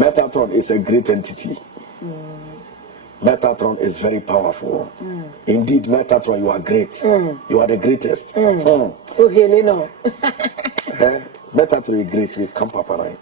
Metatron is a great entity. Metatron is very powerful. Indeed, Metatron, you are great. You are the greatest. Oh, Helena. Metatron is great. We come up and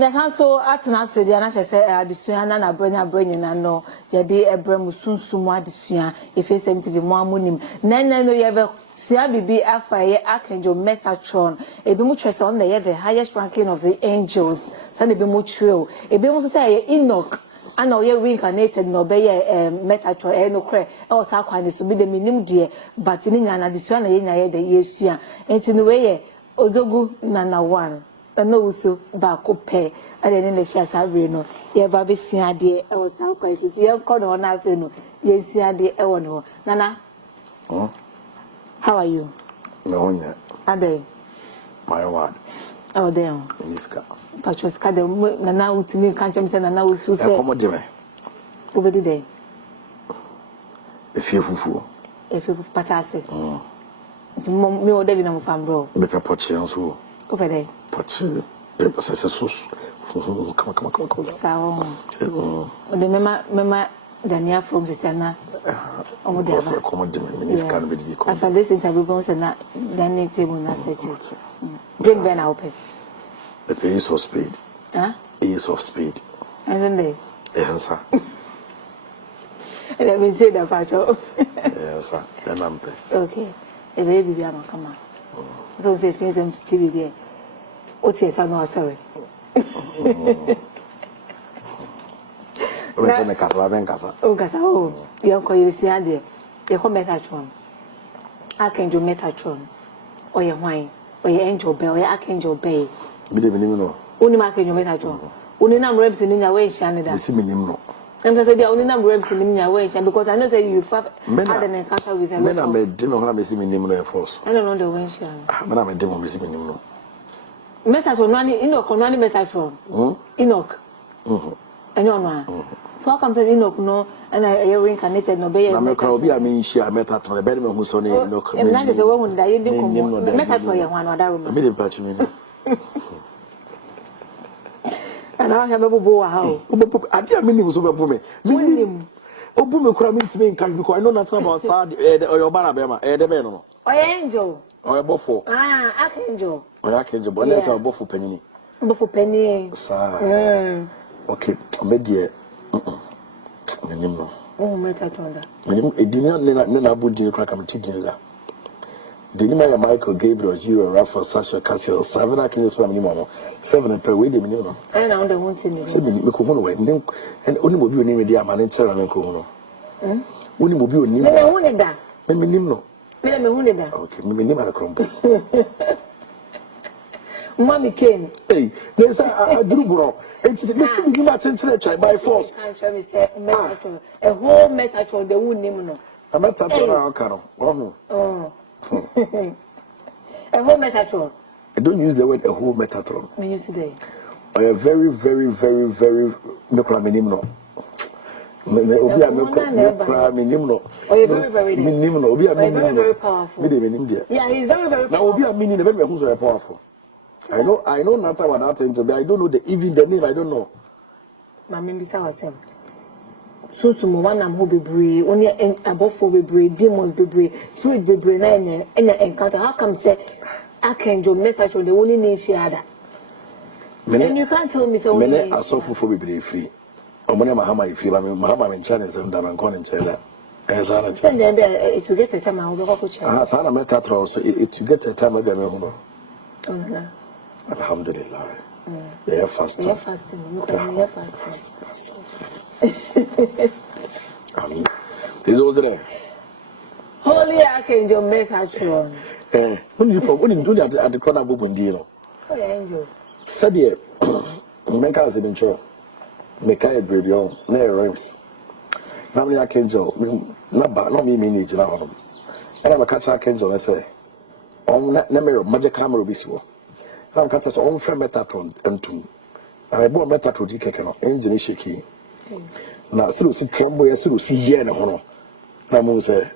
That's so at Nancy, the Anna say, the Suana, bringing and no, your day a brem soon somewhat the Suan, if it's empty the more moon. Nana, no, you ever see be after Archangel Metatron, a bimutress on the highest ranking of the angels, Sunday bimutrio, a bimus say Enoch. I know you're reincarnated, no, be Metatron, Enoch, or Sarquanis to be the minimum dear, but in Nana, the Suana, the yes, and in the way, Odogu Nana one. Nana Wusu baako pɛ ade ne hyɛ sabre no ye ba be sia de e wo sa kwai titi ye kɔ no na afi no ye sia de e wo no Nana how are you no nya ade my word oh there niska patros ka de Nana utimi kan chem say Nana Wusu say komo de me obedi dey efie fufu patase me o David na mo fam bro be pepoche nso over there But c'est sauce. Come. So, the mema Dania from the Sana. After this interview, bones and that Dania table not set it. Drink Ben open. The pace of speed. Huh? Ease of speed. And then they. Yes, sir. Let me say the facho. Yes, sir. Then I'm okay. A baby, I'm come on. So they face them TV there. What is no sorry. Oh, you call you see there. You call Metatron. Archangel Metatron. Or your wine. Or your angel bell. Or your archangel bay. We didn't even know. Only Archangel Metatron. Only number reps in your way, Shanida. See me no. And I said the only number reps in your way, because I know that you had an encounter with him. I made dinner when I see me name force. I don't know the way, Shan. When I made dinner, missing me. Metatron, Enoch, only Metatron. Enoch. And no one. So how come to Enoch no and I reincarnated no be I'm not be I mean she Metatron, the bedroom who's on Enoch. And that is the one that you didn't Metatron one or that room. I made him patch me. And I have a boa how. I didn't mean him so me. Meaning Obume Kramit to me because I know nothing about Sad or your Banabema, Edebeno. Or angel. Or a buffo. Archangel. Or Archangel, but let's have a buffo penny. Buffo penny. Sir. Okay, media. Oh, Metatron. It did not Nana Wusu crack am teaching that. Did you Michael Gabriel, you and Rafa Sasha Cassiel, 7 I can spend minimum 7 per week, minimum. And I don't want to. 7 away, and only will be a name of the Amateur and Cono. Only will be a name. I wanted that. Minimum. Let me hold that. Okay, maybe never a crumble. Mommy came. Hey, yes, I do bro. It's missing you not into the child by force. Metatron. A whole Metatron, the wound name. A Metatron, oh. A whole Metatron. I don't use the word a whole Metatron. I use today. I am very no. Obi a no. Oh, you're very no. Obi a very powerful. Yeah, he's very now Obi a meaning the who's very powerful. I know nothing about that thing, but I don't know even the name. I don't know. My member said, so to one am who be brave, only above for be brave, demons be brave, spirit be brave, and encounter. How come say Archangel Metatron the only name she had? And you can't tell me so. Many are so for be brave free. Or when Mahama if you Mahama in China and I'm going to tell as I said, it will get a time I will go to China. Sana Metatron, so it to get a time of them. Alhamdulillah. They are fasting. They are fasting. They are fasting. Amen. This was there. Holy Archangel Metatron. When you do that at the corner of Bundino. Holy Angel. Said ye, make us in church. Make a video, near rings. Now, the Archangel, not me, mean now. And I'm a catch Archangel, I say. On that number of magic camera visible. Now, catch us own friend Metatron and two. I bought Metatron, engine shaky. Now, still see Trumbo, still see here and honor. Namu say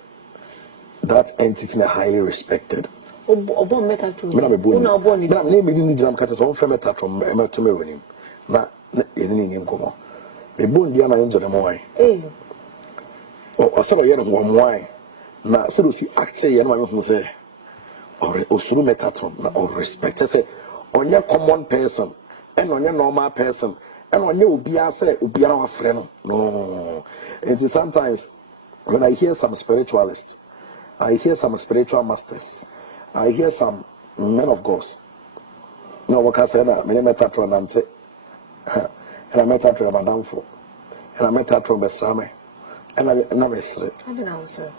that entity is highly respected. Obo Metatron. Me na me born. Una born. Na me didn't jam kata so on Metatron me to me winning. Na yeni ni nkomo. Me born dia na enzo de mo wai. O asaba ye no mo wai. Na se do si act ye no ma me say or osuru Metatron na or respect say onye common person and onye normal person and onye obia say obia wa frɛ no. It is sometimes when I hear some spiritualists, I hear some spiritual masters, I hear some men of God. No, what I say that me Metatron ante, and I Metatron madam for, and I Metatron besame, and I mesre. I don't know, sir.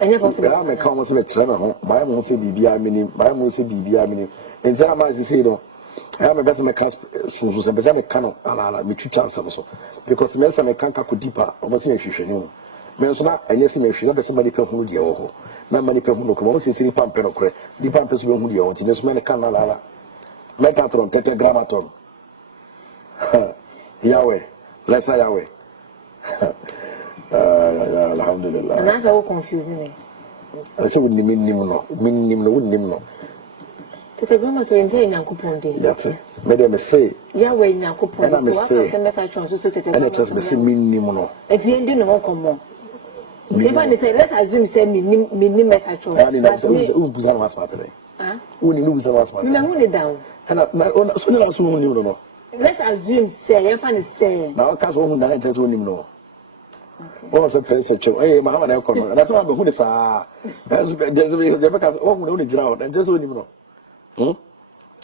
And you possible. I come say treme ho, my mo say bibia minim, my mo say bibia minim. And say am I say no. I am a best me can so say be me can ala me twitwa asem so. Because me say me can ka deeper, o mo say hwehwehwe ni. Me so na enye se me hwehwe na be say mani pe hu de wo ho. Na mani pe hu no ko mo say siri pampe no kore. Di pampe so be hu de wo. Ti so me can ala. Metatron tete grammaton. Yahweh, lesser Yahweh. Alhamdulillah. And that's how confusing me. I say we no. Tete grandma to enjoy Nyankopon day. That's it. Me say. Yahweh Nyankopon. And I say Metatron so tete. And I just me say minimum no. At the end no come. If I say let's assume say me Metatron. And I say who buzan was happening. Who ni buzan was happening. Me who down. And na so na so who ni no. Let's assume say you find say. Now cause who na enter so ni no. What was first show? Hey, Mama, na come. That's why who is there's because who ni jira and just who ni no.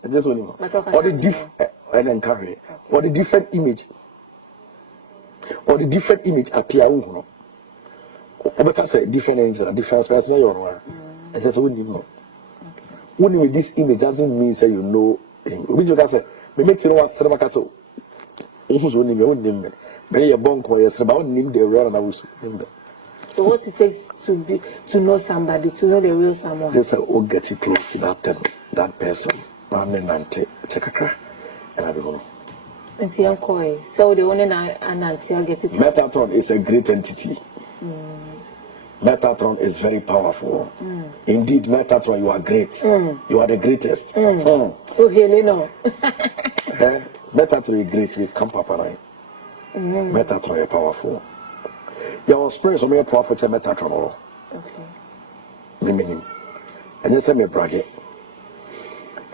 And just who ni no. Or the diff and then carry. Or the different image. Or the different image appear who no. Because say different angel, different person you know. I just who ni no. When with this image doesn't mean say you know him. Which you can say me make you know what Nana Wusu. Who's only me own name. Many a bonk or yes about name the real Nana Wusu. So what it takes to know somebody, to know the real someone. They say oh get it close to that person. Nante check a crack. And I don't know. Auntie Uncle, so the one and Auntie I'll get it. Metatron is a great entity. Metatron is very powerful. Indeed, Metatron, you are great. You are the greatest. Oh, Helena. Metatron is great. We come up and Metatron is powerful. Your spirits are more powerful than Metatron. Okay. Me. And you say me brag it.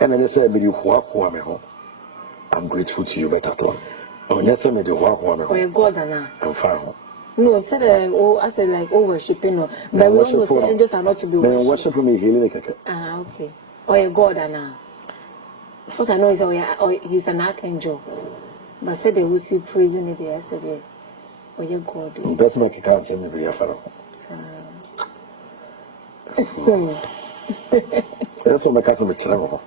And then you say me the who me home. I'm grateful to you, Metatron. And you say me the who me home. Oh, God, Anna. I'm fine. No, I said I said like worshiping. No, but we always say angels are not to be worshipped. Worship me healing. Okay. Or a God, Anna. What I know is he's an archangel. But said they will see praising it there. I said, yeah, or your God. That's my can't say me be a fellow. That's what my cousin be telling me.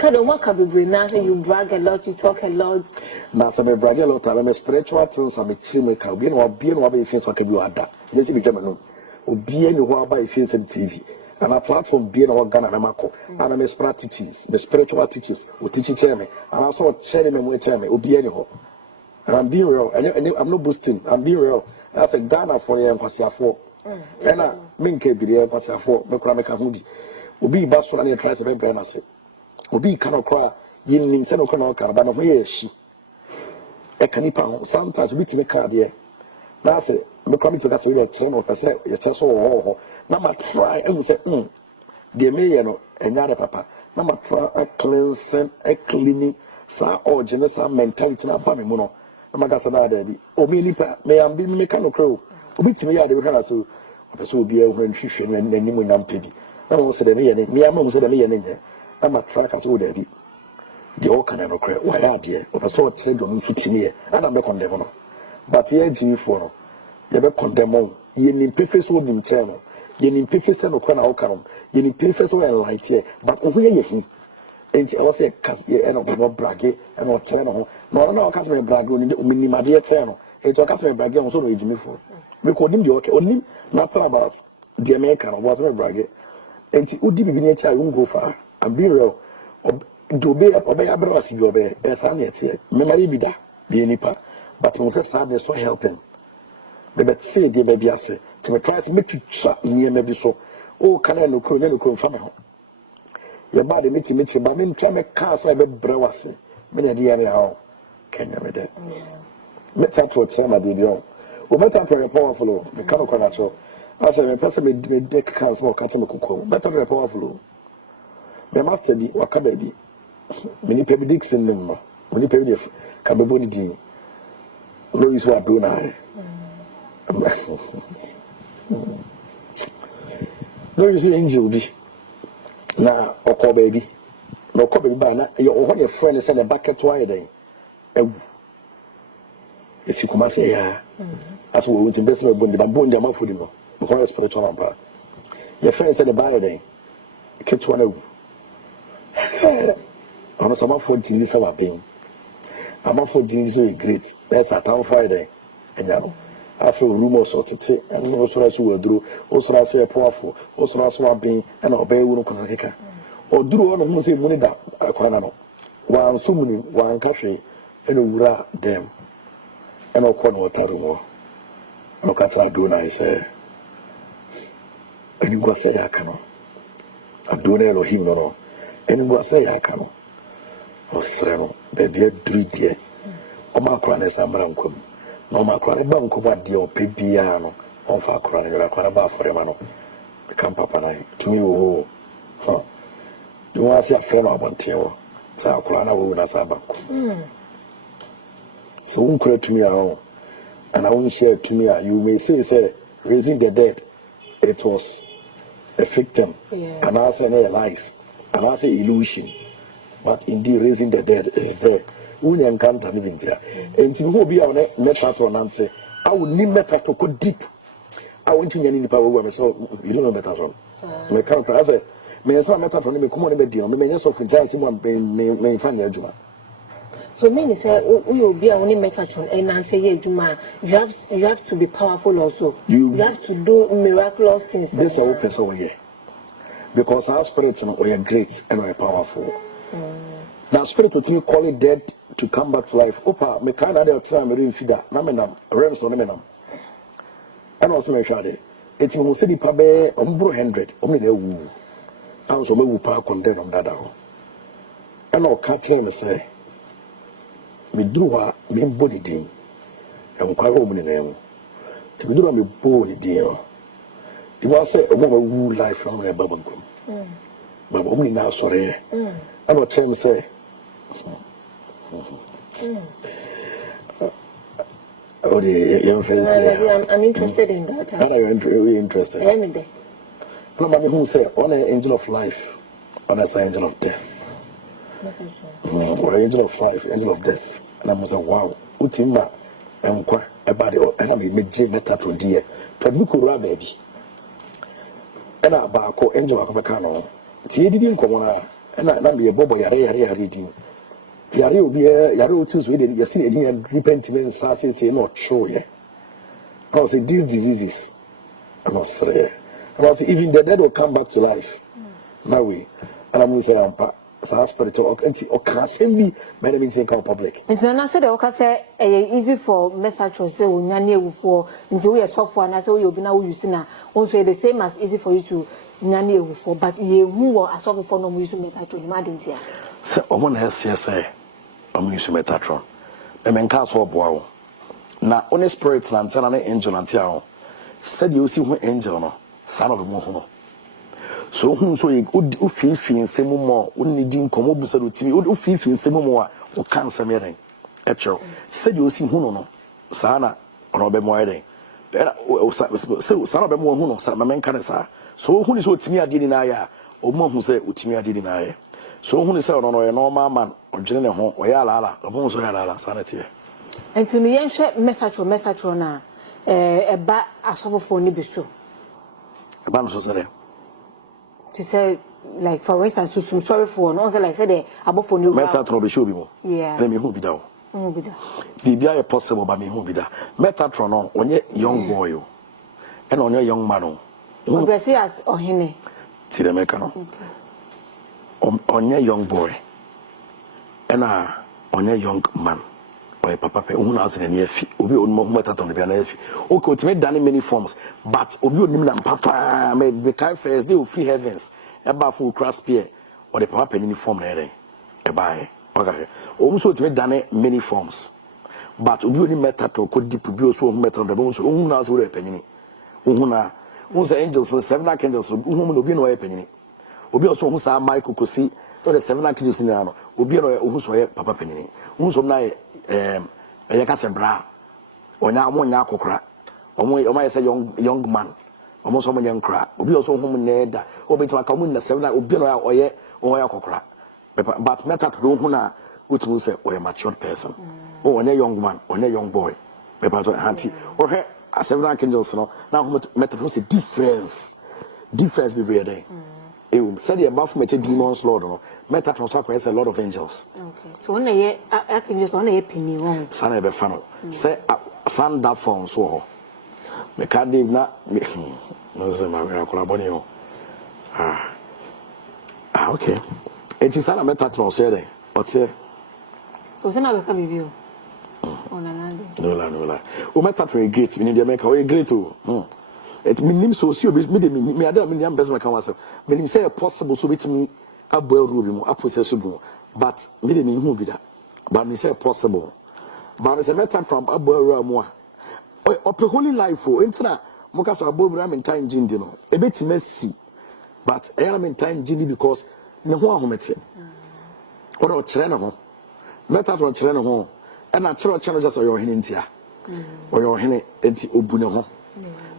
You brag a lot, you talk a lot. Now, some brag a lot. I'm a spiritual things. I'm a chimney. Be no be no be face what can you ada. Let's be German. O be no wa by face and TV. And a platform be no Ghana na mako. And I'm a spiritual teachers, the spiritual teachers who teach me. And I saw sharing me with me. O be anyhow. And I'm being real. And I'm not boosting. I'm being real. I said Ghana for you and Kwasiafo. And I minke be there Kwasiafo. Me kura me kahudi. O be baso and try to be brand ase. Obi cannot cry, yin said, no car, but where is she? A canipa, sometimes we take a card here. Now, say, me coming to that, so you're a tron of a set, you're just so. Nama try, and we say, dear me, and yada papa. Nama try a cleansing, a cleaning, sa or generous mentality, na family mono. Namasana, daddy. O me nipa, may I be mechanical crow. Obi to me, I do so. I so be a when she and then you young baby. No one said, me, I mum said, me, and I'm a track as old baby. The all can ever cry. Why are dear? Of a sort said on here, and I'm not condemned. But here, G for you ever condemn. Ye need preface will be channel. Ye need preface and open outcome. Ye need preface and light here. But where you he? And also a cast ye and not brag and not channel. No, customer brag on the minimadia channel. It's a customer brag on so age me for. Recording the okay, only not about the American wasn't a brag. And see, would be nature won't go far. I'm being real. Obey Abraham, you obey, as I need memory be that, be any part, but when sadness so helping. Maybe say, dear baby, I say, to me try to make you chat near maybe so. Oh, can I no from home? Your body meet but me try me cast I bet brewasi. Many idea how can you make that? Metatron tell my dear. We Metatron powerful, the kind natural. I said, my person made deck cans more catching the cocoa. Metatron powerful. My master be or can be. Many baby dicks in them. Many baby can be body. No use what do now. No use angel be. Now, or call baby. No call baby by now. Your friend is in a bucket to day. Yes, you come say, yeah. As we would invest in the bone, the mouth for him. Because spiritual empire. Your friend said the bad day. Kept one. I'm not for this of being. I'm for this great. That's a town Friday. And now, I feel rumors or to and also as you will do, also as a powerful, also as one being and obey one Kosaka. Or do one of Muslim money that I can't know. One summoning, one country, and ura them. And no corner water more. No cats I do, I say. And you go say, I cannot. I don't know him, no. And you go say, I cannot. O Sreno, baby, a dream. O Macron is a branco. No Macron, a banco, but dear Pipiano, on far crying, you're a crab for a man. Become Papa. To me, oh, huh. You want to see a friend of Monteo, so I'll cry now as a banco. So, won't cry to me at all. And I won't share to me. You may say, raising the dead, it was a victim, and I say lies, and I say illusion. But indeed, raising the dead is there. We encounter living there. And if you be on Metatron and say, I will need Metatron go deep. I want you in the power. So you don't know Metatron. My character, I say, may I say Metatron? Me come on, me deal. Me may just of intense one. Me find your juma. So meaning say, we will be only Metatron and answer ye juma. You have to be powerful also. You have to do miraculous things. This is our person over here, because our spirits are great and are powerful. Now, spirit to me call it dead to come back to life. Opa, me kind of time me figure. Na me nam realms on me nam. And also me shade. It's me say di pa be ombro 100. Omni na wu. And so me wu pa condemn on dada. And I catch him say. Me druwa me body din. And kwa go omni na mu. To me druwa me body din. The one say omo wu life from me baba nkom. Baba omni na sorry. And what him say. Oh, I'm interested in that. Are you interested? I am in there. No, but who say on an angel of life, on an angel of death. Or angel of life, angel of death. And I was a wow. Utimba and qua about it. And I made Metatron dear. Tadukura baby. And I barco angel of Bacano. Tia didn't come on. And I be a bobo yare reading. Yare will be a Yare Tuesday. You see any repentiment, sassy, say not true. Yeah. I was say these diseases. I must say. I must say even the dead will come back to life. My way. And I'm saying, I'm so spiritual. Or can't be. My name is making public. And so I said, okay, say easy for Metatron. Say we nyanye for until we are software. And I say we will be now using now. Also the same as easy for you to. Nyanye for, but ye who are so for no use Metatron. Imagine here. So, one has say, I'm using Metatron. A man can't swap wow. Now, on a spirit and an angel and tiao said you see one angel, no, son of the moon. So, whom so you would fifi in some more, only didn't come up with me, would fifi in some more, or cancer meeting. Echo said you see Huno, Sana, or no be more day. So, son of the moon, son of man can say. So who is what me I did in Aya, or more who said what me I did in Aya. So who is said on a normal man or general home or Yala, or Bonzo Yala, sanity. And to me, I'm sure Metatron, a bat as of for Nibisu. A man was there. To say, like, for instance, to some sorry for no one like said, about for new Metatron be sure. Yeah, let me who be down. Who be there? Be a possible by me who be there. Metatron on your young boy and on your young man. As Ohine. See the mechano. On your young boy. And on your young man. or papa pe who knows in efi obi on Metatron be na efi okay to make done many forms but obi onim na papa me be kai first day of free heavens eba for cross spear or the papa penny form na ere eba okay so to make done many forms but obi onim Metatron ko deep bi so Metatron be so who knows where penny who na who say angels 7 archangels who no obi no where penny obi also who say Michael kosi the 7 archangels ni ano obi no who so papa penny who so na yaka sebra onya amonya akokra omo say young man omo so omo nkra obi also hom na eda obi twa ka mun na 7 obi no oye akokra but Metatron hu na utu say oye matured person onya young man onya young boy pepa to hanti ohe 7 archangels no na Metatron say difference be there said above me demons lord no Metatron so a lot of angels. Okay. So on the archangels on a penny one. Son be fan. Say son that form so. Me can dey na no say my collaborate o. Okay. It is ana Metatron say there. But say o say na be ka bibi o. O na na. No la. O Metatron great. Me dey make o great o. It means so me adam me am best make am me say possible so bit me abua rule mu apose bu but me dey hu bi da but me say possible but me say Metatron abua rule mu a ope holy life o entina mo ka so abobra me time gindi no e betima si but e na me time gindi because ne ho ahomete o kire ne ho Metatron kire ne ho e na kire just oyo hene ntia oyo hene enti obu ne ho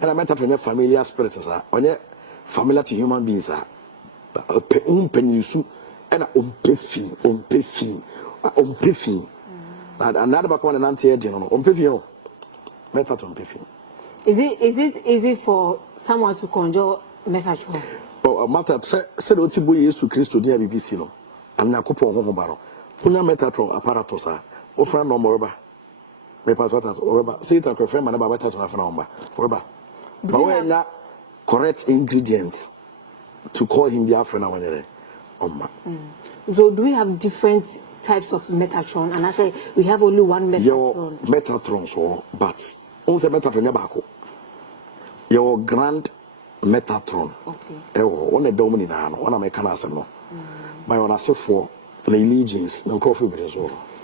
and I met up with familiar spirits, on familiar to human beings. Penisu and on piffing. Another back on an anti-general on piffing. Metatron piffing. Is it easy for someone to conjure Metatron? Oh, a matter said Otibu used to Christo near BBC. And now couple home barrel. Puna Metatron apparatus, offer no more. Metatron or say it a confirm and about Metatron for but when correct ingredients to call him their friend So do we have different types of Metatron? And I say we have only one Metatron. Your Metatron so but also Metatron yabako. Your grand Metatron. Okay. On a dominant on a mechanism no. My on for the legions no Kofi be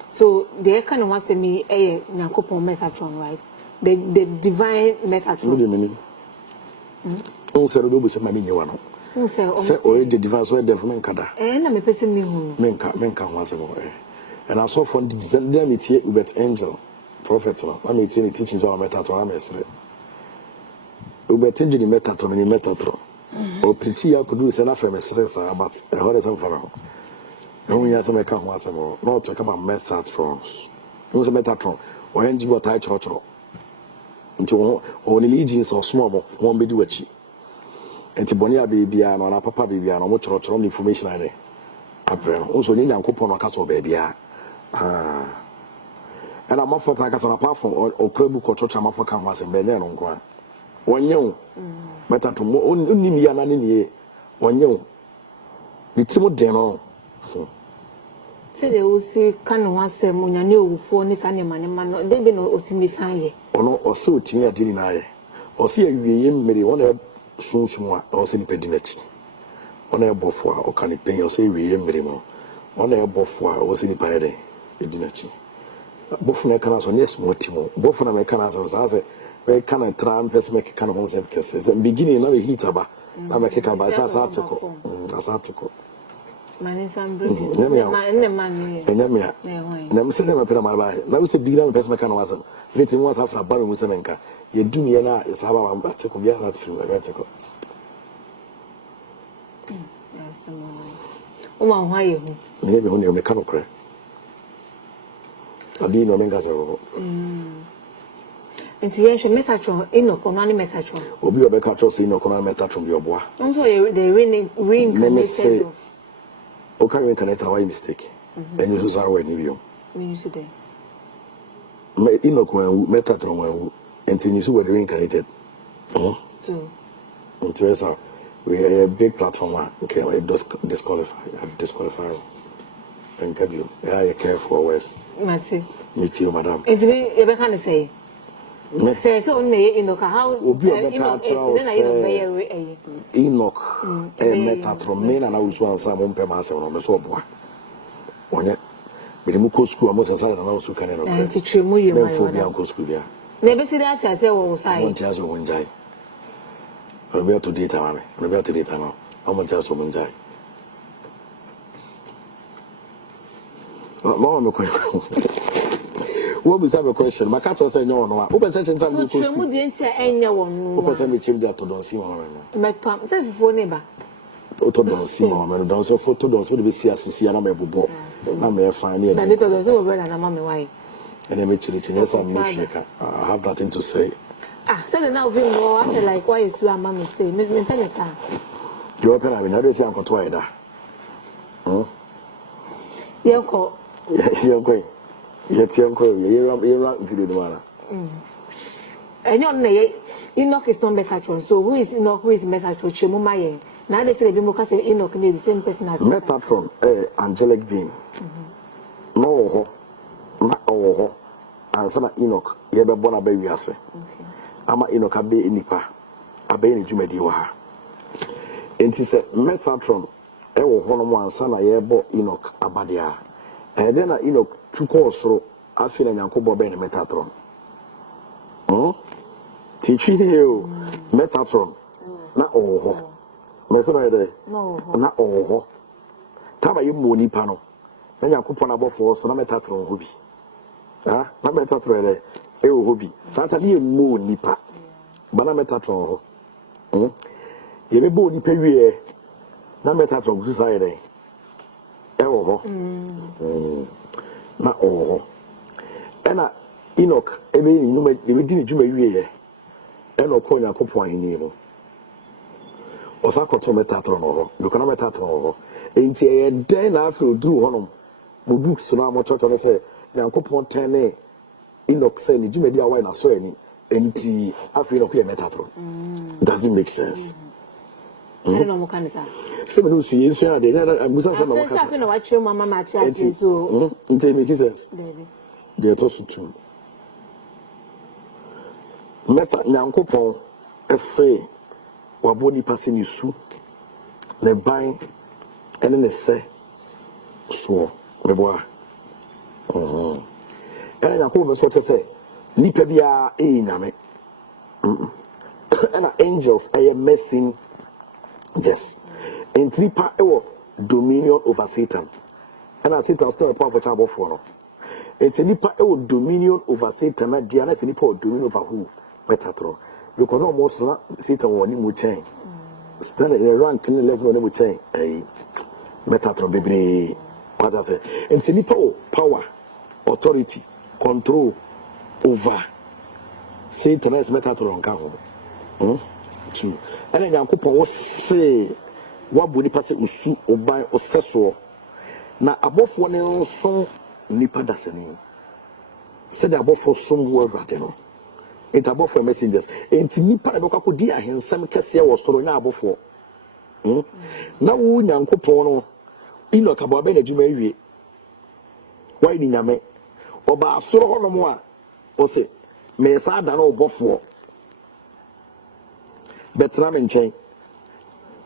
so the kind of wants to me a Nyankopon Metatron, right? The divine Metatron. On said do be say mani nyewa no. Say the divine so devil kada. Na me pese me hu. Menka ho asem and I saw from the discernment ubet angel prophet no. Na me tie teachings about Metatron na mesre. Ubet angel the Metatron ni Metatron. O preach ya could do say na from mesre sa but e hore some for no. No ya say menka ho asem no talk about Metatrons. No say Metatron o enji what I church into only legions or small one be do a chi. And to Bonia baby and papa baby and much information I also need a coupon or castle baby. And I'm off for like apart from or book or church, I'm off for canvas and Benin on Guan. 1 year, better to only me and any 1 year. The Timo Deno. Say they will see can one say Munyanio for this animal, they be no optimism. Or so to me, I didn't I. Or see a Mary one soon small or sin pedinage. On a buffer or can it pay or say we more. On a buffer or sin pade, pedinage. Buffon canals on yes, Motimo. Buffon Americanas was as a very kind of tram, person make a kind of one cases. And beginning of a heat about, I'm a kick about that article. That's article. My name is Nemia. Never said never put my buy. Now we say big person mechanism. Little was after a barrel with Semenka. You do me and I is how I'm back to come here that through a vertical. Yes, why you? Maybe only a mechanical. I didn't know Mengas. And see, Metatron, Enoch, only Metatron. Will be a Metatron, Enoch, only Metatron, your boy. Also, they reincarnated. Okay, we can why mistake. And you use our way, Nibium. We use today. Enoch, Metatron, and you see what reincarnated. So, we are a big platform. Okay, disqualify. and can you care for West? Matty. Meet you, madam. It's me, you can't say. There's only Enoch, how will be a Enoch, a Metatron, Nana Wusu, and some per master on the soap. When yet, with the Muko school, almost as I also can teach you more for the Uncle School. Never see that I say, oh, I won't tell you when Jai. Rebel to data, rebel to data now. I won't tell you when Jai. More no question. What was have a question? My cat was saying no. Who percent in time you could who percent we change that to don't see one. My Tom says before neighbor. Auto don't see one, don't so photo don't be see as see and I'm a bobo. I'm a fine here. And it was over and I'm on my way. And then it's yes, I'm I have nothing to say. Ah, so now we know after like why is your mom say, Miss Penessa. You open I mean, how does Uncle Twider? You're called. You're going. Yet, you're video. And your name, Enoch is not Metatron. So, who is Enoch? Who is Metatron? Chemumaye. Now, let's say the Enoch need the same person as Metatron, angelic being. No, not all. And some Enoch, you ever born a baby. I'm a Enoch, a baby nipa, a baby Jumediwa. And he said, Metatron, one son, I ever Enoch, Abadia. And then Enoch. To cause so I feel like Uncle Bob and Metatron. Teaching you Metatron. Not all. Not all. Tama you money panel. Then you could put a for so Metatron hobby. Ah, not Metatron, a hobby. Saturday moon nipa. Bana Metatron. You may bo nipa we not Metatron society. Not all. And Enoch, a baby, you didn't do a Enoch coin a couple in you. Osako to Metatron, you cannot Metatron. Ain't a den after drew on them. Books now, much I say, now coupon 10 Enoch saying, Jimmy, dear, why not so any, and after Metatron. Doesn't make sense. I don't know what kind of that. Some who see is there, and was what your mamma might say. So, make sense. They are also true. Meta Nyankopon, say, Waboni passing you su, the buying, and then they say, so, the boy. And Nyankopon was what to say, Nipabia, Name. And angels, I am messing. Yes. In 3 part dominion over Satan. And as Satan still a powerful trouble for. It's a nipa dominion over Satan, and Diana is a nipa dominion over who? Metatron. Because almost Satan won him with chain. Stand in a rank in the level on him with chain. A Metatron baby. What I say. And it's a nipa power, authority, control over Satan as Metatron can. 2. And then Yankopon was say, what would pass it usu or buy or sesso? Now, above one song, Nipa Dasani said above for some word rather. It's above for messengers. And Nipa Noka dear Nsem Cassia was for now above for. Now, Yankopon, Enoch about Benjamin. Why didn't I make? Or by so on more, or say, may I know above for. Better and chain,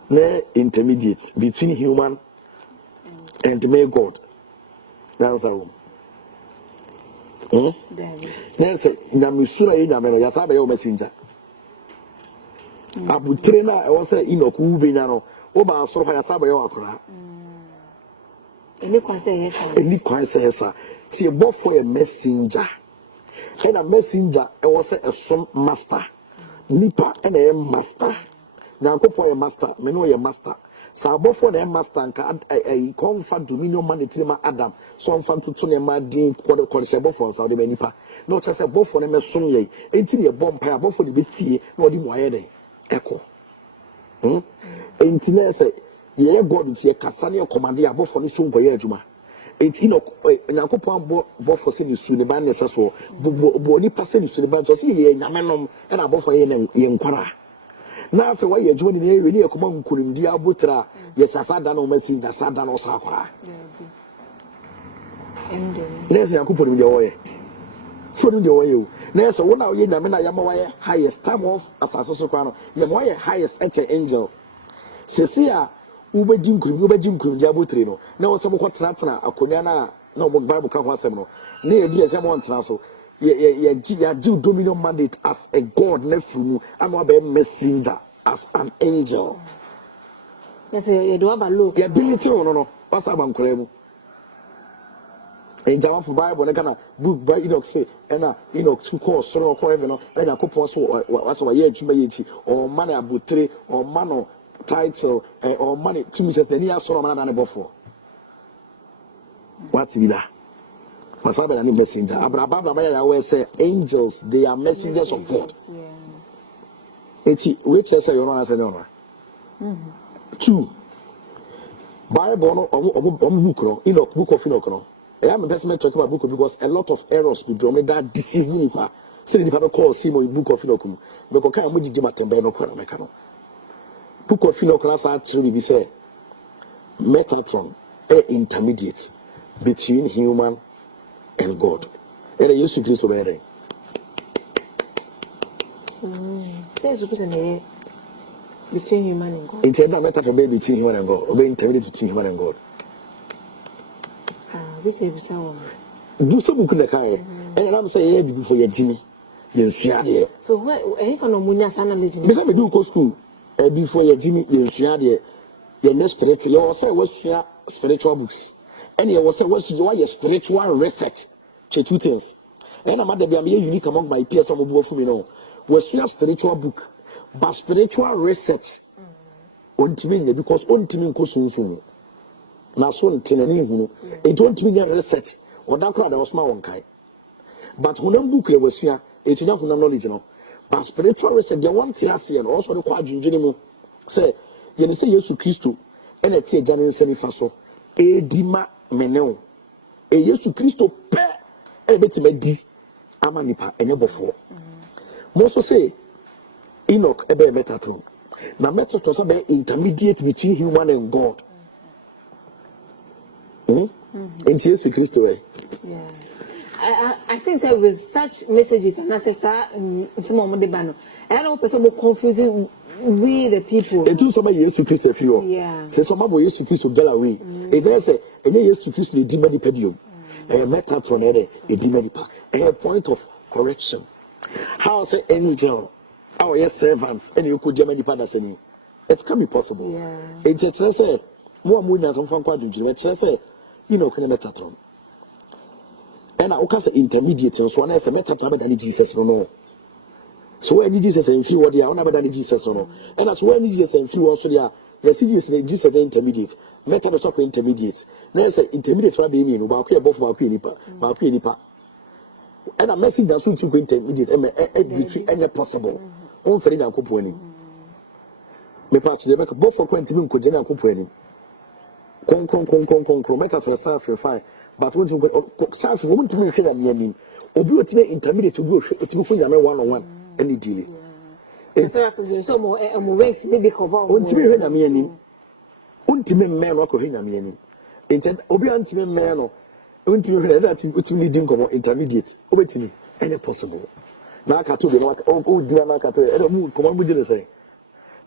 ne intermediate between human and may God. That's a room. Yes, Namusura in Ameno, Yasabe messenger. Abu trainer, I was saying Enoch Ubinano, Oba so Yasabe Okra. Any concern, sir. See a both for a messenger. And a messenger, I was a son master. Nipa and a master. Now, a master, Meno a master. Sabo for a master and a comfort dominion manitrima Adam. So I'm fan to Tony Madin, quarter consable for Saudi Nipa. Not just a both for a messon, ain't a bomb pair, both for the BT, nor the Moyede. Echo. Ain't say, ye God is a Cassania commandia, both for the soon by Juma. Ain't Enoch, Nacopan both for seeing you soon, the band as well. Boni passing you to the band to see ye, Namenom, and above for yen para. Now, for why you're joining here, really a common couldn't dear butra, yes, I sat down on messenger, sat down on Sapa. There's a couple in the way. So in the way. There's a 1 hour in the Yamawaya highest time of as a soprano, Yamawaya highest angel. Cecia, Ube Jim Jabutrino. Now, some what Satana, a Konyana, no Bible can was seminal. Near dear someone so. Yeah, do dominion mandate as a God left from you. I'm a messenger as an angel. Yes, you do have a look. The ability, no. What's up, I'm creme? In the Bible, I can book by Enoch say, and Enoch 2 course, so or heaven, and a couple what's a year to or money about 3 or Manu title or money 2 minutes, then he has so many before. What's in that? What's up, any messenger? Abraham always say angels, they are messengers of God. It's which is your honor as an honor. 2. Bible book, Enoch, book of Enoch. I am a person talking about book because a lot of errors could be that deceiving. Say the Bible calls him book of Enoch. Because I am with the Matembe book of Enoch last actually be say Metatron, intermediate between human and God. And I used to do so very. There's a between human and God. It's not Metatron between human and God, or intermediate between human and God. This is a do some good like and I'm saying before your Jimmy, you'll see there. So, if I'm no Munya Sana legend, because I do go school before your Jimmy, you'll see there. Your next spiritual, you also was spiritual books, and you also was your spiritual research. 2 things. And I'm at the unique among my peers on the me know was your spiritual book, but spiritual research on Timing because on Timing Kosun. Now, so it don't mean research or that crowd was my own kind. But when book was here, it not knowledge. But spiritual research, the one thing I see, and also the quadrigenum say, you say yes to Christo, and it's a Janin Semifaso, a Dima Menel, a yes to Christo, a bit di Amanipa, and number 4. Most say Enoch, a bear Metatron. Now, Metatron is a intermediate between human and God. In Jesus Christ, yeah. I think that with such messages and necessary, some of the banner, I don't know, more confusing we the people. It do somebody Jesus Christ if you yeah. Say somebody Jesus Christ of Delaware. It does say, and Jesus Christ the demon pedium, a Metatron, a demon, a point of correction. How say angel, our yes servants, and you could Germany padas any. It can be possible. Yeah. It's a say, more moon some fun quadrant, let's say. Metatron. And I can say intermediate, so when I say Metatron than Jesus, no. So when Jesus and few what they are never than Jesus, no. And as when Jesus and few also they are, yes, Jesus intermediate, Metatron intermediate. Then say intermediate for being in about above Nipa. And a message that suits you intermediate and between any possible. On for any company. Me patch the make both for Quentin could general company. Make for self fine. But when you self, woman to me, Obi intermediate to go to 1-on-1 any deal. So more ranks maybe cover. Ultimate man, rock of him. Instead, Obi ultimate man, ultimate that intermediate. Over to me, any possible. Now, I can't do what oh, dear, I can't move. Come on, we didn't say.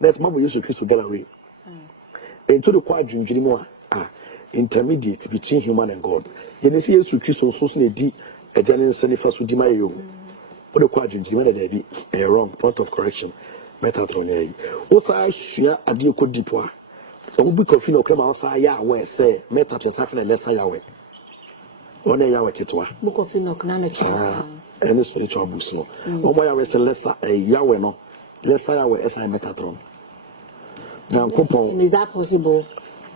That's my use of Christo Gallery. Into the quadrant, anymore. Intermediate between human and God. You see, you Christo so deep a general senior to deny you. What the quadrant, you may a wrong point of correction. Metatron. Also, I share a deal called Deepoa. A book of Enoch, where say Metatron having a lesser Yahweh. One Yahweh Ketwa. Book of Enoch, Nana and spiritual books. No, one Yahweh is a lesser a Yahweh, no, lesser Yahweh as I Metatron. Now, is that possible?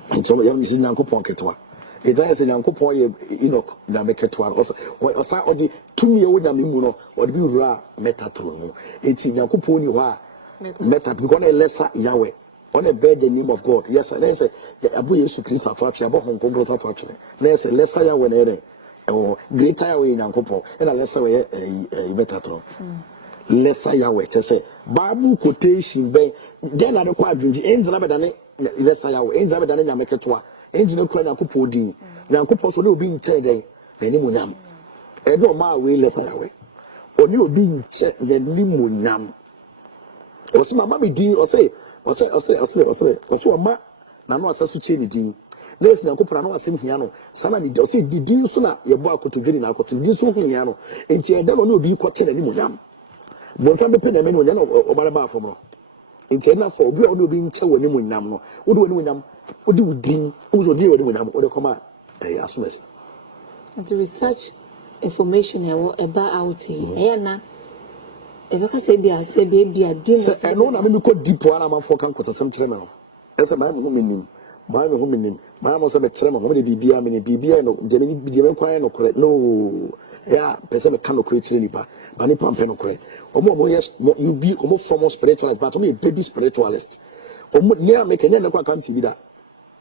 And so you see Nankopon Ketwa. It is a Nankopon Enoch, Nameketwa, or the 2 year old Namuno, or be ra Metatron. It's in Nankopon you are Metat, because a lesser Yahweh, on a bed the name of God. Yes, and there's a Abu used to treat our actually about Hong Kong actually. There's a lesser Yahweh or greater Yahweh in Nankopon, and a lesser way a Metatron. Lesser Yahweh, just say Bible quotation, then I don't quite drink the ends of the lesser Yahweh, ends of the Nameketwa, ends of the Kranakopodi. Nankopon so no being today, animunyam e no ma we less away oni obi nche animunyam o se mama me din o se ma na no asasu che ni din na esi Nyankopɔn na asem hia no sana ni o se di din so na ye bo akotodwiri na akoto din so hia no enti e da no obi kote na animunyam bo san be pe na me no nya no o bare ba afom no enti na for obi a no obi nche wani munyam no wo do wani munyam wo di udin wo zo di wani munyam wo de koma asomesa to research information about out here na e be ka say bia din se no na me ko deep ana ma for kan ko sasem kire me no ese ma me hu menim ma mo se be kire me ho de bibia me ne bibia no je me kwan no kore no ya pese me kan no kore kire nipa ba ni pampe no kore omo yes you be omo formal spiritualist but omo baby spiritualist omo ne make nya ne kwa kan TV da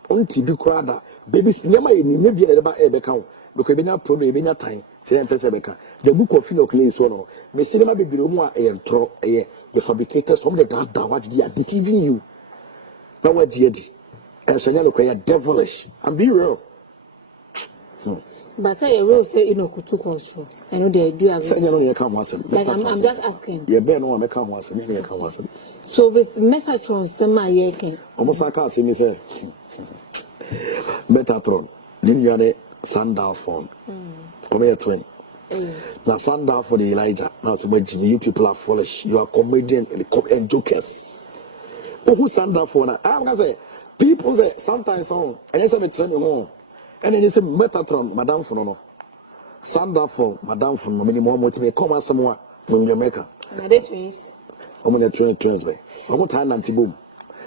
on TV kwa da baby nyama ni ne bia ne ba e be kan because ebenya problem ebenya time say enter beka the book of Enoch so no me cinema be biro mu a entro the fabricators from the dark what they are deceiving you now what di and so nyalo kwaya devilish and be real but say a role say Enoch took control I know they do agree say nyalo ne ka mo asem like I'm just asking ye be no me ka mo asem ne ka mo asem so with Metatron sema yeken almost aka asem say Metatron linear sandal phone. Come here, twin. Now, sandal for the Elijah. Now, so you people are foolish. You are comedian and jokers. Who sandal for now? I'm gonna say people say sometimes and then say me home, and then they say Metatron, Madame for no. Sandal for Madame for no. Minimum motivate. Come as someone when you make her. Now they twins. I'm gonna twins way. I'm gonna turn anti boom.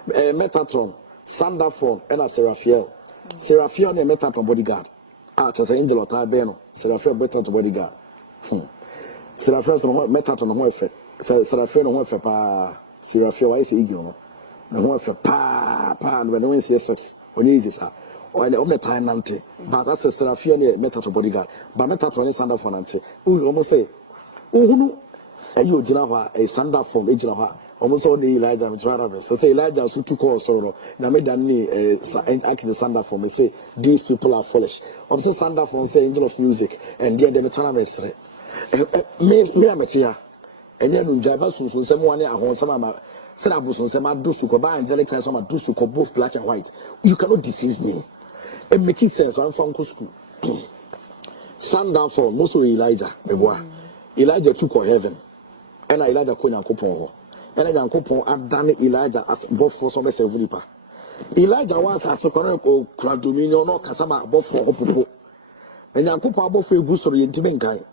Metatron, sandal for and a Seraphiel. Seraphiel and Metatron bodyguard. Just an angel or Beno, Seraphim better to bodyguard. Seraphim Metatron no effect. Seraphim no effect, Seraphim, I say, you know, effect, and when no one sees sex, when he is, or the only time, Nanti, but that's a Seraphim Metatron bodyguard. But Metatron is under for Nanti. Who almost say, oh, you Java, a sandal from Ejava. Almost only Elijah so say Elijah so took all sorrow. Now made actually sandal for me say these people are foolish. I'm say sandal for say angel of music and then the turn mestre. Me amatia. And then Java so someone at home some said Abuson say my do suko ba angelic sense my do suko both black and white. You cannot deceive me. And make it sense one from school. Sandal for most of Elijah, Elijah took for heaven. And Elijah couldn't coupon. And then Kupon have done Elijah as both for some Sevripa. Elijah was as a corner of Cradomino, no Casama, both for Opopo. And Yankupa both for Gusori and Timenkai.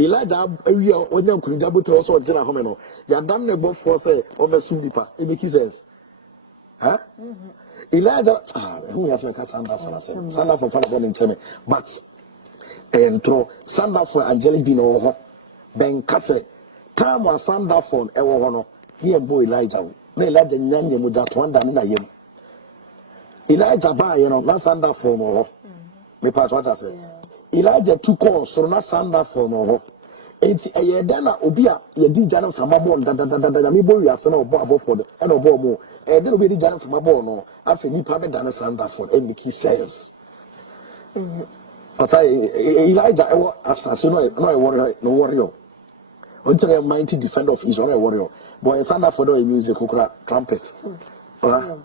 Elijah, when you could double to also General Homeno, you have done the both for say over Sulipa, it makes sense. Huh? Elijah, who has make a sanda for us, sanda for Father in Cheme, but and throw sanda for Angelic Bino, Ben Casse, time was sanda for Ewono. Here boy Elijah. Me Elijah nyanye mu that one down na yem. Elijah ba you know na sanda for no. Me part what I say. Elijah took on so na sanda for no. Enti eye da na obi a ye di jana from abon da me bo wiase na obo abofo de na obo mo. E de obi di jana from abon no. Afi nipa be da na sanda for and the key says. Pastor Elijah after so no warrior. Until a mighty defender of Israel, a warrior. But a stand up for the music, trumpet. The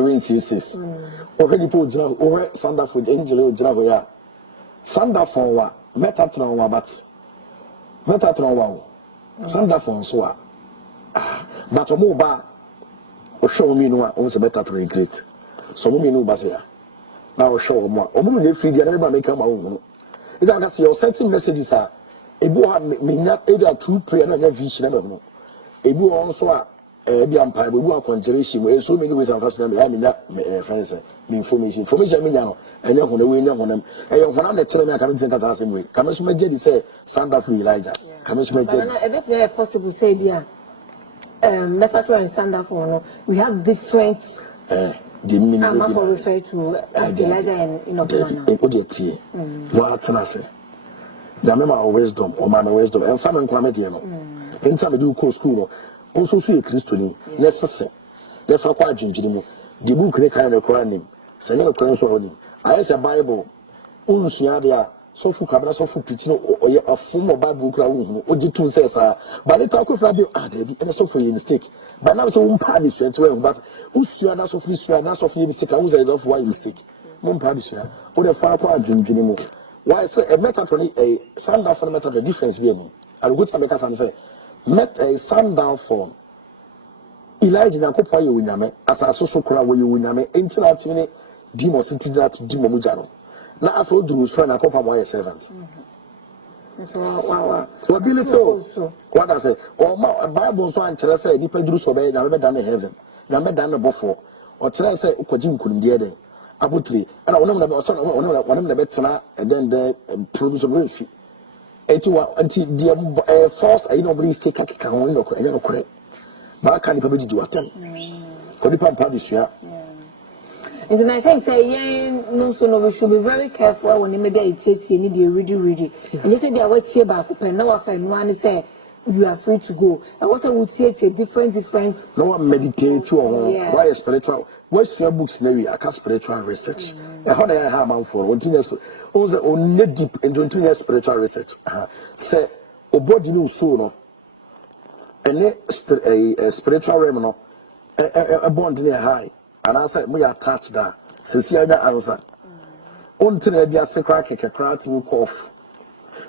rain ceases. Already put over stand up for the angel of Java. Stand up for what? Metatron, but Metatron, wow. Stand up for so. But a mobile show me no one owns a Metatron great. So, me no Basia. Now, show more. Only if you never make my own. It is your sending messages are a boy may not either true prayer and a vision. No, a boy also a be umpire, we want conjuration where so many ways of personal. I mean, that friends, information, I mean, now, and you're going to win on them. And you're one of the children I can't think of the same way. Come as Majedi say, Sanda for Elijah. Come as Majedi. A bit very possible, say, yeah, Metatron and Sanda for we have different. I'm not for refer to as Elijah and Enoch. What's an answer? The member of wisdom or man of wisdom and family Clamediano. In time, do co school also see a Christian necessary. Therefore, quite Jimmy. The book they kind of crying him. Say, no, I say Bible. Unsuadia, so for Cabra, so for preaching, or a form of Bible, or did two says, but they talk of radio, and so for your mistake. But now so party sweat, but Usuana so free, Suana so free mistake, I was of why mistake. Mon party sweat, or the far dream. Why say a Metatron, a sundown for the Metatron difference being. I would say, because I say, met a sundown form. Elijah na kopa ye winyame asaso so kora wo ye winyame entina atime demons intida to demon mujano na afro duru so na kopa mo ye servant so wow so be little what I say o ma bible so an kire say nipa duru so be na be dan heaven na be dan bofo o kire say ukoji nkunimde den abotire na wonam na be so wonam na be tena den de produce mo fi enti wa anti de force ayi no bri keka ho no ko enye no kore. But can you do what? And I think say no, so no, we should be very careful when you meditate. You need to ready. And you say they are waiting here back. Open now, friend. One say you are free to go. I also would say it's a different. No one meditate why spiritual. What's your books? Maybe I can spiritual research. How do I have man for? Also, only deep into spiritual research. Say, o body no so no. A spiritual realm no a bond near high and I said we attached that sincere answer until the secret crack will cough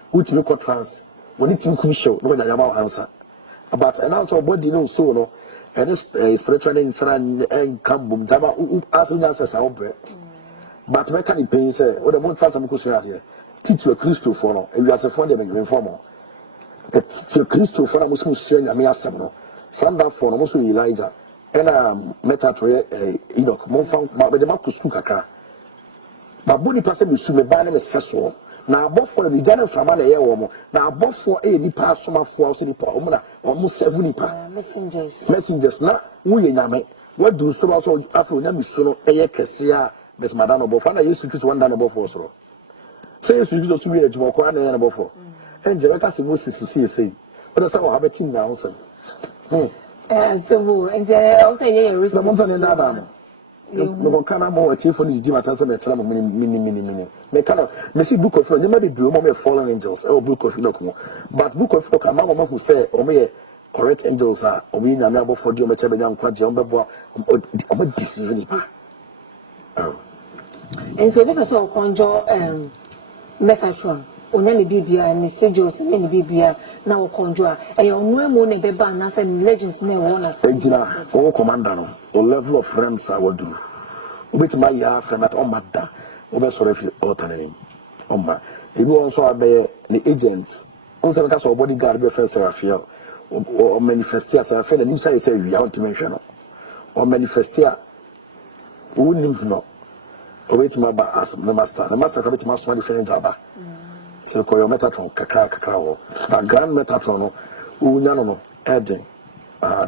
which look at trans when it's in crucial when I about answer but and also body no so no and this spiritual and come boom as we answer our bread but me can pain say what the most some question here teach you a Christo for no and you are a friend of informal. The Christo for a Muslim stranger, me as several. Sundown for a Muslim Elijah, and Metatron, Enoch, Monfang, but the Marcus Kukaka. But Body person will soon buy them a sessor. Now, both for the general from an air woman, now both for a nipa, some of 4 nipa, almost 7 nipa. Messengers, not we in what do so also after them is so a Cassia, Miss Madame Bofana used to kiss one down above us. Say, you just to be a joke and above for. And Jereka Moses to see, but that's how I have a team now. So, and also, yeah, someone in that. No can more a telephone dimatans and a time mini. Mecano, Messi Book of you may be blue, may fallen angels, or Book of Enoch. But Book of Enoch, a mamma who say, or may correct angels are, or mean a number for Geometry and Quadjumba, or deceiving. And so, let us all conjure Metatron. Only Bibia and messages and any Bibia now conjure. And you know more than Beba and legends never want us. Oh, commander, or level of friends I will do. With my yard from at Omada, over sorry for name. Oma, you also obey the agents. Also, because our bodyguard be first Raphael or manifestia. So I feel an inside say we have to mention or manifestia. Who wouldn't know? Wait, my as the master commit my small different job. So call your Metatron, Kakao, but Grand Metatron, Unano, Edding.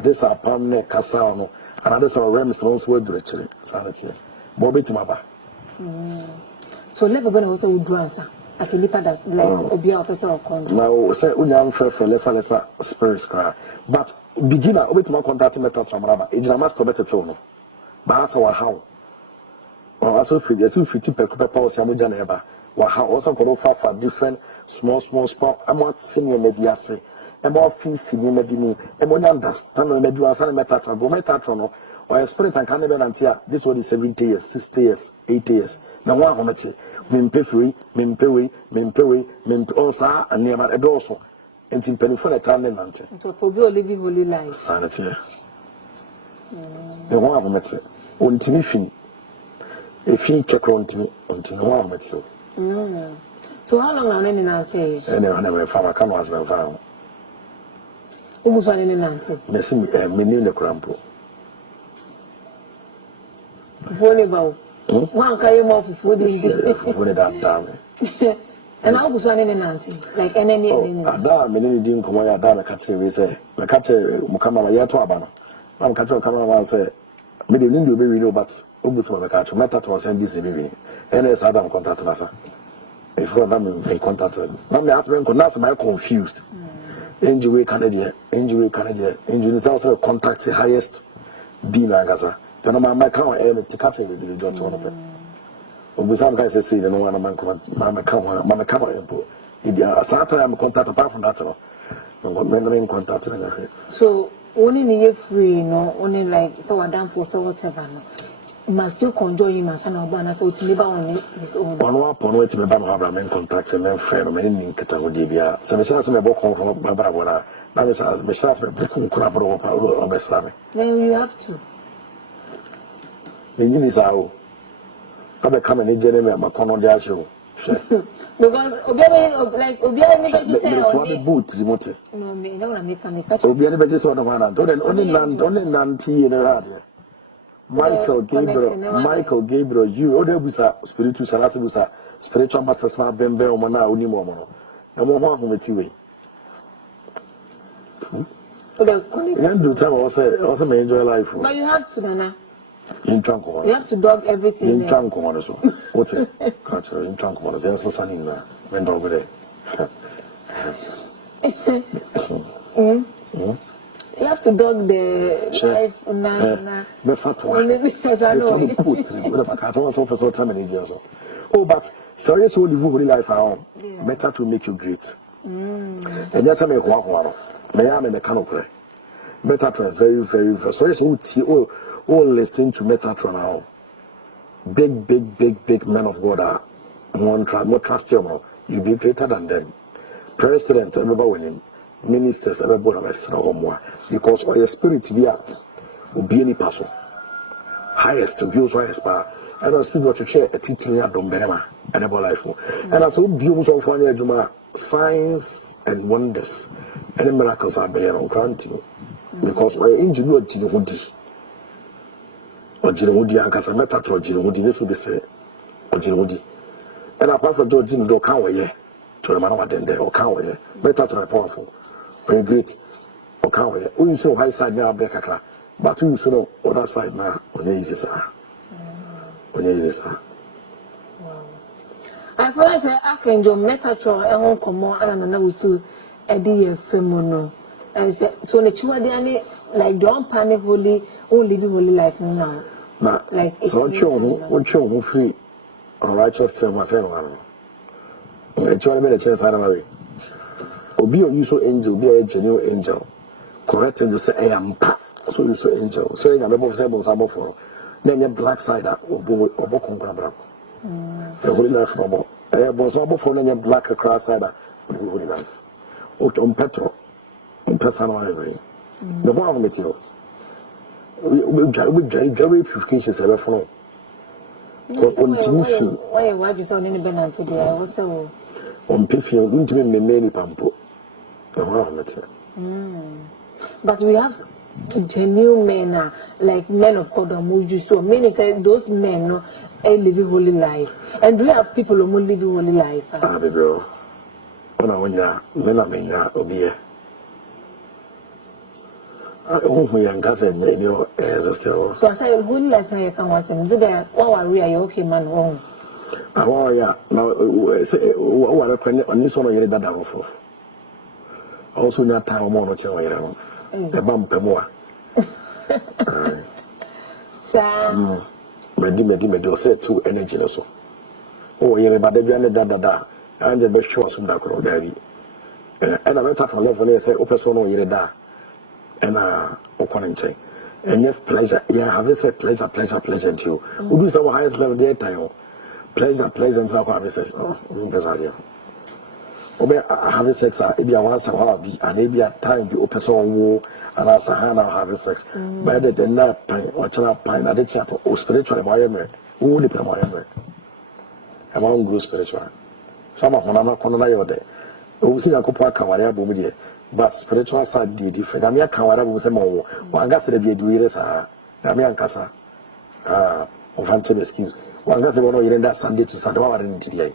This are Pamne Casano, and others are Remstones word directory, sanity. Bobby Timaba. So, never going to also do answer as a nipper that's like Obia officer of control. Now, say Unam for lesser spirits cry. But beginner, with my contact Metatron, it's a master better tone. But as our how. Or also, if you 50 per power, Samuel Neba. How also go for different small spot. I'm not senior maybe I say. I'm more feeling maybe me. I'm not understand maybe I say Metatron, go Metatron or a spirit and can never until this was 70 years, 60 years, 80 years. Now one on it. Mimpewi, also and near my also. And in Penifone town and Nancy. To probably living holy life. Sanity. The one on it. On Timothy. If he kept on to me until the one met you. So how long are you in Nancy? Anyone never found a camera has been found. Who was one in Nancy? Missing a million the crampo. Vulnerable. One came off for that damn. And I was one in Nancy, like any. Ada, many didn't come away. Ada, catch a say, the catcher, Mukama, Yatuabana. I'm catching a camera, say, maybe you will be real, but Ubus was a catcher. Metatron send this evening. And as Adam contacted us. If I'm in contact, Mammy asked me, I'm confused. Injury Canada, injury. Is also contact the highest being Gaza. Then my account and to catch it with the Johnson one of it. Obusam can say no one man come on. Asata am contact apart from that. No, men contact. So only need free, no, only like so we're done for so whatever. No, must still conjure him as an urban so to live on his own. One upon which me ban have men contacts and men friend, many in Catawodibia. Some chance me walk home from Barbara. Now, me chance me crab or Beslami. Then you have to. The name is how. I become an engineer, my common show. Because Obiara never just say boot remote. No, me no make a Obiara never just on the one and only Nanti in the radio. Michael Gabriel, you order with a spiritual salasa, spiritual master snap, Bembe, or Mana, Unimono. No more who met you. Do tell also may enjoy life. But you have to, Nana. In trunk one. You have to dog everything. In trunk one or so. What's it? In trunk one. There's a son in there. Went over there. You have to dog the life. Oh, but sorry, so live holy life around. Metatron to make you great. And that's a me one. May I am a mechanical. Metatron very, very, very. Sorry, so all listening to Metatron now. Big men of God are more trust you. You be greater than them. President, everybody winning. Ministers, everybody are more. Because all your spirit will be any person. Highest to be also highest power. And I speak what you share a teaching at Domberema and about life. And I saw beauties of one signs and wonders. And miracles are being on granting. Because we're engineered Jinhudi. Or Jinhudi, and Casameta or Jinhudi, this will be said. Or Jinhudi. And apart from George Jin, do can't we to the man of Dende or can't we? Metatron powerful. Very great. Or can't we? We saw high side now, Becca. But we saw other side now, on the easy side. On the easy side. I feel like I can do Metatron and won't come more and Nana Wusu a dear femono. And so the children like don't panic holy, only live holy life now. Like so what you free or righteous term was anyone. I try to make a chance out of my way. Obi you so angel, be a genuine angel. Correct and you say I am so you so angel. Saying I'm above seven for then your black side or book. The holy life no more. I was above for your black cross side of the holy life. On petrol. Personal every. The one of material. We drive purifications ever from. Why you saw any benefit today? I was so on Piffy, don't be many pampo. The one of material. But we have genuine men, like men of God or Muju. So many say those men no living holy life. And we have people who live holy life. Ah, baby, bro. When men obi. We are cousin, you know, as a still. So I say, holy life, I can watch them. What are you okay, man? Oh, yeah. Now, say, what a penny on this one, you read that off. Also, not time more, not your a bump more. Sam, Medimedi said to energy also. Oh, you're about the da. And the best show some dark road, Daddy. And I went out from love when I said, oh, person, you're da. And Okonenche. And you have pleasure. Yeah, have said pleasure to you. We do some highest level there time. Pleasure, and so have says, oh, Bezaria. Obe have sex, if you want some hobby, and maybe at time be open so war and as a hand have sex. But the night pine or channel pine at the chapel or spiritual environment, only per environment. Among group spiritual. Some of them are not corner day. We see a couple of Kawaya Bumidi. But spiritual side is different. I mean, I can't whatever say more. One gas to be a duelist. I mean, I can't of fancy excuse. One gas to one of that Sunday to Saturday or today.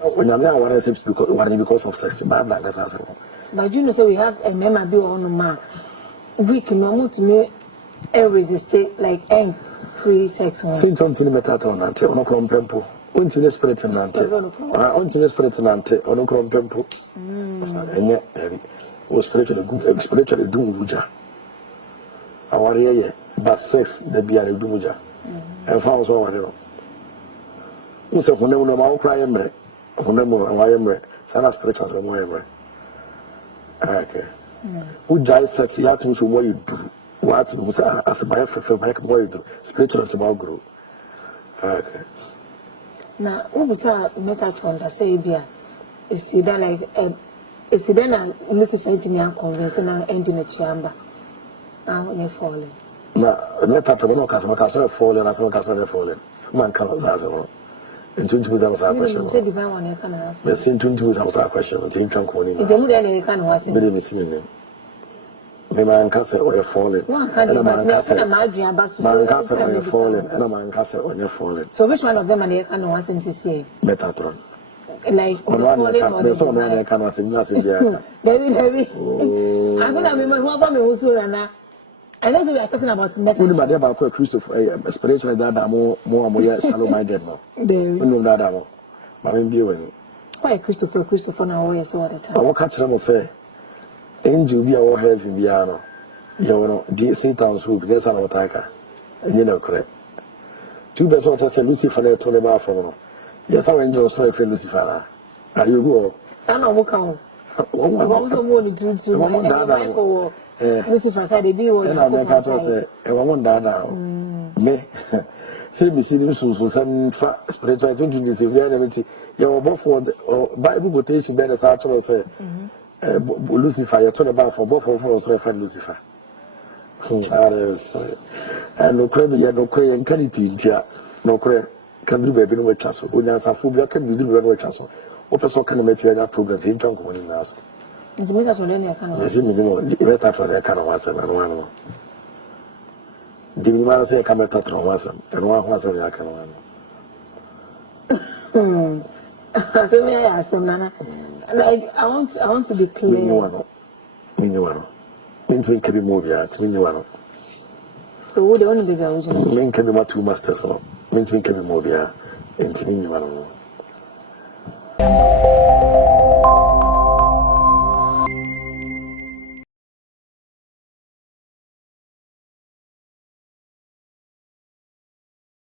When I'm now, one seems because of sex. But you know, so we have a member on man. We can not me resist like free sex. Since on to the Metatron and on a chrome pimple. Until the spirit and until the spirit and until on a chrome pimple. And yet, was spiritually doom. Our year, but sex, the beer of Dumuja. And found over. who said, when no more cry emre, when no more emre, Sana spiritual as a more emre. Okay. Who just said, see, what you do. What was as a buyer for what you do. Spiritual as about grow. Okay. Now, who was a Metatron that say, Bia? Is it like is it then Lucifer to me and convincing and ending the chamber? I'm falling. Now, Metatron, no customer falling as a customer falling. Man cannot answer one. And 20 was our question. Say divine one, you can ask. The same 20 was our question. Jim Trunk one. It's a really kind of was it. The man castle or falling. One kind of man castle or falling, and a man castle or you're falling. So, which one of them are you can was in CCA? Metatron. Like, there's so many I cannot say nothing there. David, I'm going to remember who about me also, and I know we are talking about Metatron. But about Christopher, spiritually, that are more shallow minded now. They know that I'm in viewing. Why Christopher now, so all the time. I will catch them and say, Angel be our health in Biano. You know, Satan's root, guess I'm a tiger. And you know, correct. 2 best what I said, Lucifer told about from. Yes, I enjoy so if Lucifer. Are you go? I know what come. I also want to do Lucifer said, "Be what I make out to say, I want that. Me, say, me see this was some spiritual to this. If you are never your both for Bible quotation, better actually say, Lucifer, you're talking about for both of us, referred Lucifer. And no credit, you no credit, and can it be no credit, can do baby no transfer. When there's a phobia, can be do no transfer. What person can make you that program? Him talk when you ask. It's me that's already a kind of. Yes, you know, let after that kind of was and one. The man say, come at was and one was a kind of one. I say, may I ask them, Nana? Like, I want to be clear. Minuano. Means we can be moved at Minuano. So, what do you want to be the original? Men can be my 2 masters, so means we can be moved at Minuano.